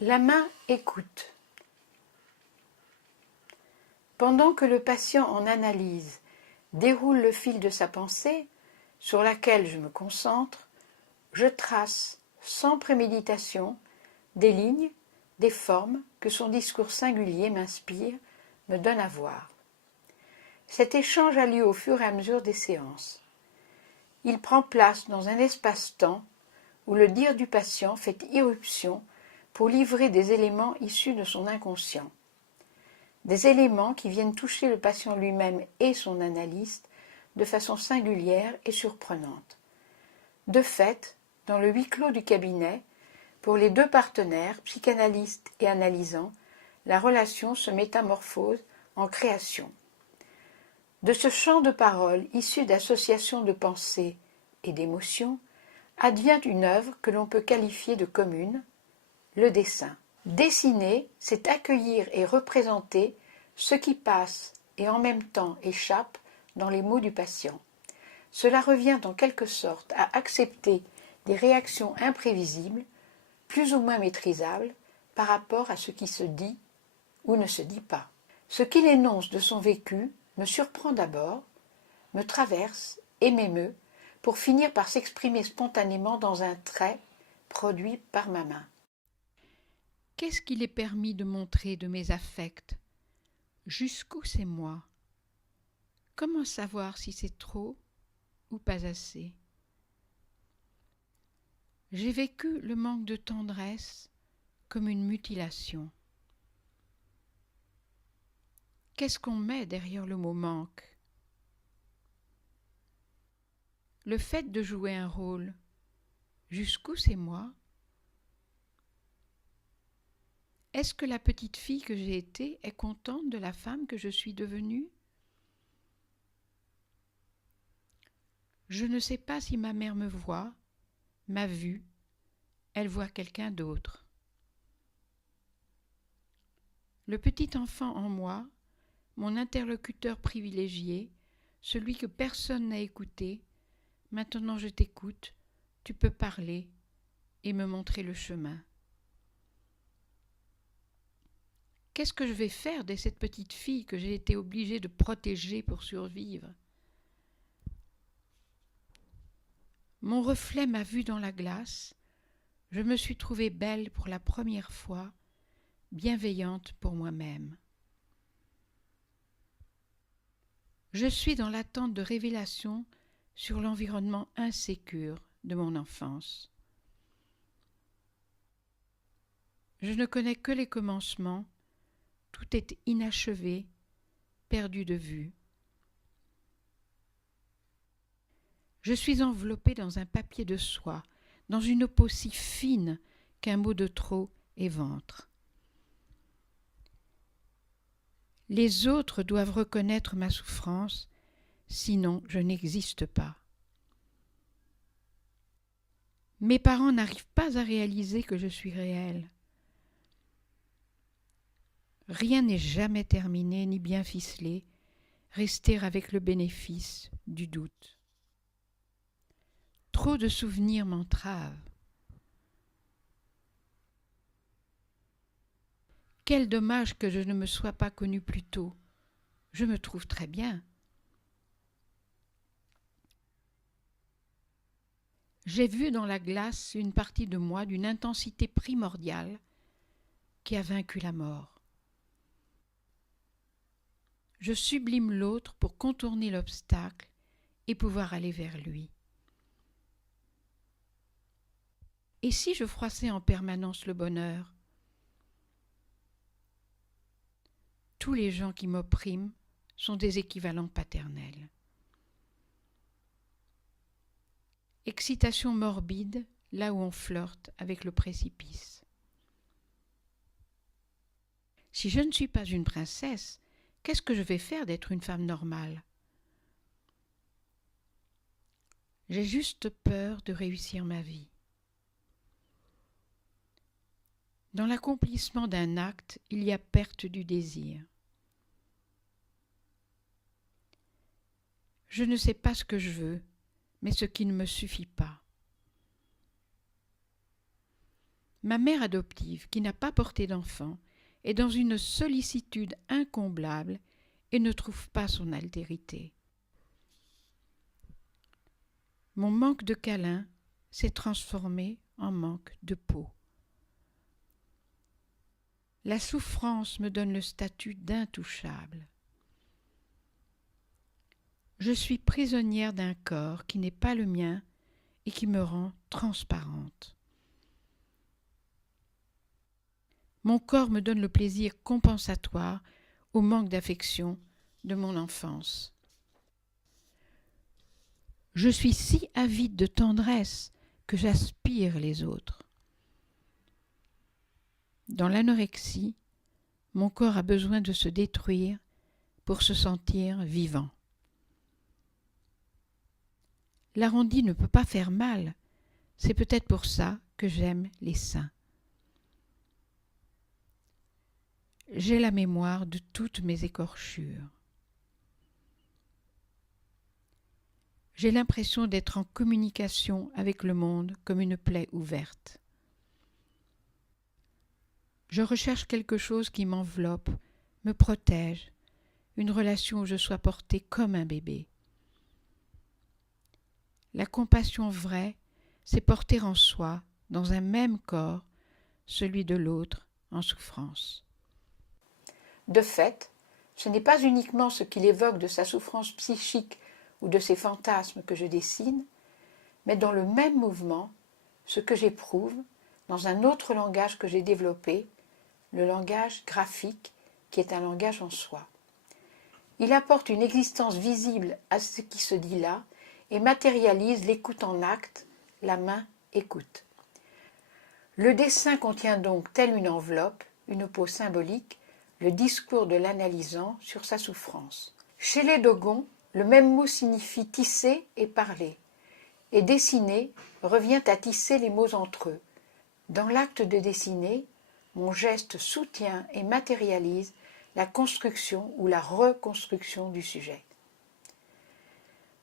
La main écoute. Pendant que le patient en analyse déroule le fil de sa pensée, sur laquelle je me concentre, je trace, sans préméditation, des lignes, des formes que son discours singulier m'inspire, me donne à voir. Cet échange a lieu au fur et à mesure des séances. Il prend place dans un espace-temps où le dire du patient fait irruption pour livrer des éléments issus de son inconscient. Des éléments qui viennent toucher le patient lui-même et son analyste de façon singulière et surprenante. De fait, dans le huis clos du cabinet, pour les deux partenaires, psychanalystes et analysants, la relation se métamorphose en création. De ce champ de paroles issu d'associations de pensées et d'émotions, advient une œuvre que l'on peut qualifier de commune, le dessin. Dessiner, c'est accueillir et représenter ce qui passe et en même temps échappe dans les mots du patient. Cela revient en quelque sorte à accepter des réactions imprévisibles, plus ou moins maîtrisables, par rapport à ce qui se dit ou ne se dit pas. Ce qu'il énonce de son vécu me surprend d'abord, me traverse et m'émeut, pour finir par s'exprimer spontanément dans un trait produit par ma main. Qu'est-ce qu'il est permis de montrer de mes affects? Jusqu'où c'est moi? Comment savoir si c'est trop ou pas assez? J'ai vécu le manque de tendresse comme une mutilation. Qu'est-ce qu'on met derrière le mot manque? Le fait de jouer un rôle, jusqu'où c'est moi? Est-ce que la petite fille que j'ai été est contente de la femme que je suis devenue? Je ne sais pas si ma mère me voit, m'a vue, elle voit quelqu'un d'autre. Le petit enfant en moi, mon interlocuteur privilégié, celui que personne n'a écouté, maintenant je t'écoute, tu peux parler et me montrer le chemin. Qu'est-ce que je vais faire de cette petite fille que j'ai été obligée de protéger pour survivre? Mon reflet m'a vue dans la glace, je me suis trouvée belle pour la première fois, bienveillante pour moi-même. Je suis dans l'attente de révélations sur l'environnement insécure de mon enfance. Je ne connais que les commencements, tout est inachevé, perdu de vue. Je suis enveloppée dans un papier de soie, dans une peau si fine qu'un mot de trop éventre. Les autres doivent reconnaître ma souffrance, sinon je n'existe pas. Mes parents n'arrivent pas à réaliser que je suis réelle. Rien n'est jamais terminé ni bien ficelé, rester avec le bénéfice du doute. Trop de souvenirs m'entravent. Quel dommage que je ne me sois pas connue plus tôt. Je me trouve très bien. J'ai vu dans la glace une partie de moi d'une intensité primordiale qui a vaincu la mort. Je sublime l'autre pour contourner l'obstacle et pouvoir aller vers lui. Et si je froissais en permanence le bonheur? Tous les gens qui m'oppriment sont des équivalents paternels. Excitation morbide, là où on flirte avec le précipice. Si je ne suis pas une princesse, qu'est-ce que je vais faire d'être une femme normale? J'ai juste peur de réussir ma vie. Dans l'accomplissement d'un acte, il y a perte du désir. Je ne sais pas ce que je veux, mais ce qui ne me suffit pas. Ma mère adoptive, qui n'a pas porté d'enfant, est dans une sollicitude incomblable et ne trouve pas son altérité. Mon manque de câlin s'est transformé en manque de peau. La souffrance me donne le statut d'intouchable. Je suis prisonnière d'un corps qui n'est pas le mien et qui me rend transparente. Mon corps me donne le plaisir compensatoire au manque d'affection de mon enfance. Je suis si avide de tendresse que j'aspire les autres. Dans l'anorexie, mon corps a besoin de se détruire pour se sentir vivant. L'arrondi ne peut pas faire mal, c'est peut-être pour ça que j'aime les seins. J'ai la mémoire de toutes mes écorchures. J'ai l'impression d'être en communication avec le monde comme une plaie ouverte. Je recherche quelque chose qui m'enveloppe, me protège, une relation où je sois portée comme un bébé. La compassion vraie, c'est porter en soi, dans un même corps, celui de l'autre en souffrance. De fait, ce n'est pas uniquement ce qu'il évoque de sa souffrance psychique ou de ses fantasmes que je dessine, mais dans le même mouvement, ce que j'éprouve dans un autre langage que j'ai développé, le langage graphique, qui est un langage en soi. Il apporte une existence visible à ce qui se dit là et matérialise l'écoute en acte, la main écoute. Le dessin contient donc, telle une enveloppe, une peau symbolique, le discours de l'analysant sur sa souffrance. Chez les Dogons, le même mot signifie tisser et parler, et dessiner revient à tisser les mots entre eux. Dans l'acte de dessiner, mon geste soutient et matérialise la construction ou la reconstruction du sujet.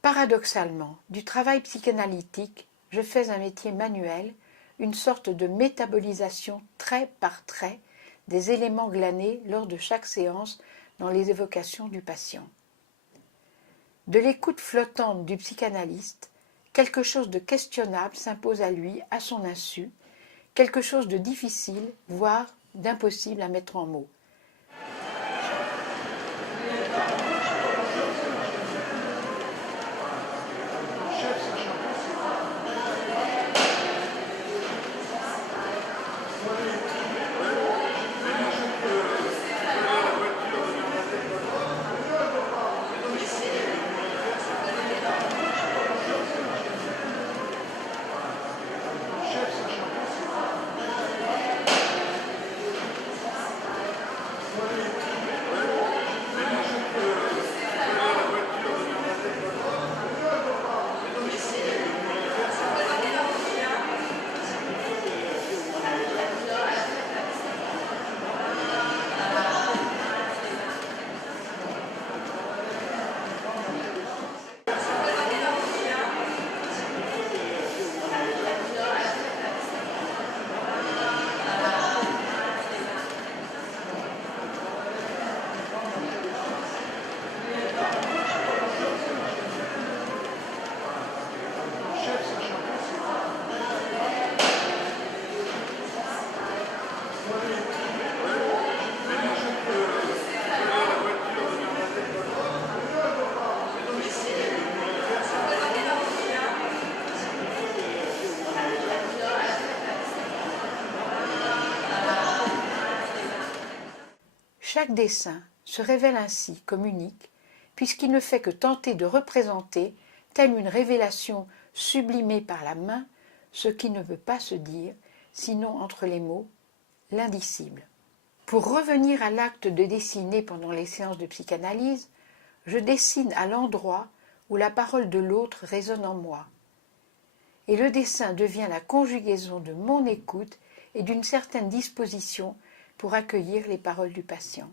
Paradoxalement, du travail psychanalytique, je fais un métier manuel, une sorte de métabolisation trait par trait des éléments glanés lors de chaque séance dans les évocations du patient. De l'écoute flottante du psychanalyste, quelque chose de questionnable s'impose à lui, à son insu, quelque chose de difficile, voire d'impossible à mettre en mots. Chaque dessin se révèle ainsi comme unique, puisqu'il ne fait que tenter de représenter, telle une révélation sublimée par la main, ce qui ne veut pas se dire, sinon entre les mots, l'indicible. Pour revenir à l'acte de dessiner pendant les séances de psychanalyse, je dessine à l'endroit où la parole de l'autre résonne en moi. Et le dessin devient la conjugaison de mon écoute et d'une certaine disposition pour accueillir les paroles du patient.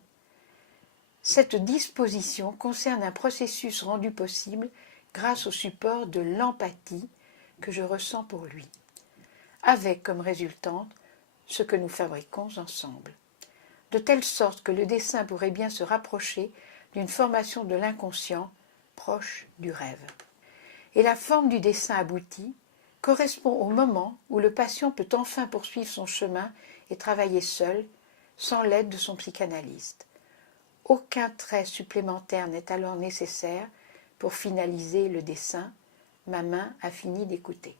Cette disposition concerne un processus rendu possible grâce au support de l'empathie que je ressens pour lui, avec comme résultante ce que nous fabriquons ensemble, de telle sorte que le dessin pourrait bien se rapprocher d'une formation de l'inconscient proche du rêve. Et la forme du dessin abouti correspond au moment où le patient peut enfin poursuivre son chemin et travailler seul, sans l'aide de son psychanalyste. Aucun trait supplémentaire n'est alors nécessaire pour finaliser le dessin. Ma main a fini d'écouter.